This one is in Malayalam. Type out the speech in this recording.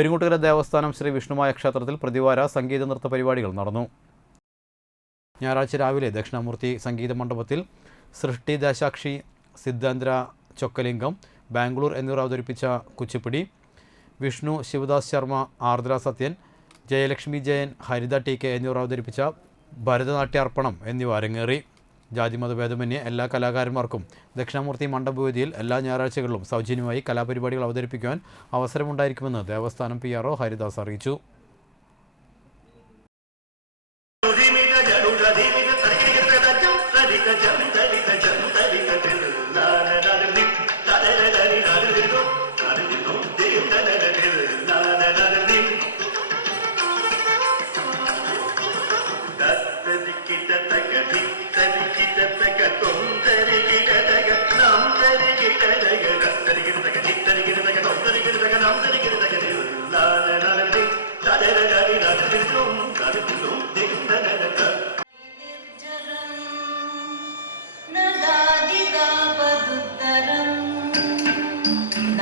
പെരുങ്ങോട്ടുകര ദേവസ്ഥാനം ശ്രീ വിഷ്ണുമായ ക്ഷേത്രത്തിൽ പ്രതിവാര സംഗീത നൃത്ത പരിപാടികൾ നടന്നു. ഞായറാഴ്ച രാവിലെ ദക്ഷിണാമൂർത്തി സംഗീത മണ്ഡപത്തിൽ സൃഷ്ടി ദേശാക്ഷി സിദ്ധാന്ദ്ര ചൊക്കലിംഗം ബാംഗ്ലൂർ എന്നിവർ അവതരിപ്പിച്ച കുച്ചിപ്പിടി വിഷ്ണു ശിവദാസ് ശർമ്മ ആർദ്ര സത്യൻ ജയലക്ഷ്മി ജയൻ ഹരിത ടി കെ എന്നിവർ അവതരിപ്പിച്ച ഭരതനാട്യാർപ്പണം എന്നിവ അരങ്ങേറി. ജാതിമത ഭേദമന്യേ എല്ലാ കലാകാരന്മാർക്കും ദക്ഷിണാമൂർത്തി മണ്ഡപവേദിയിൽ എല്ലാ ഞായറാഴ്ചകളിലും സൗജന്യമായി കലാപരിപാടികൾ അവതരിപ്പിക്കുവാൻ അവസരമുണ്ടായിരിക്കുമെന്ന് ദേവസ്ഥാനം പി ആർ ഹരിദാസ് അറിയിച്ചു.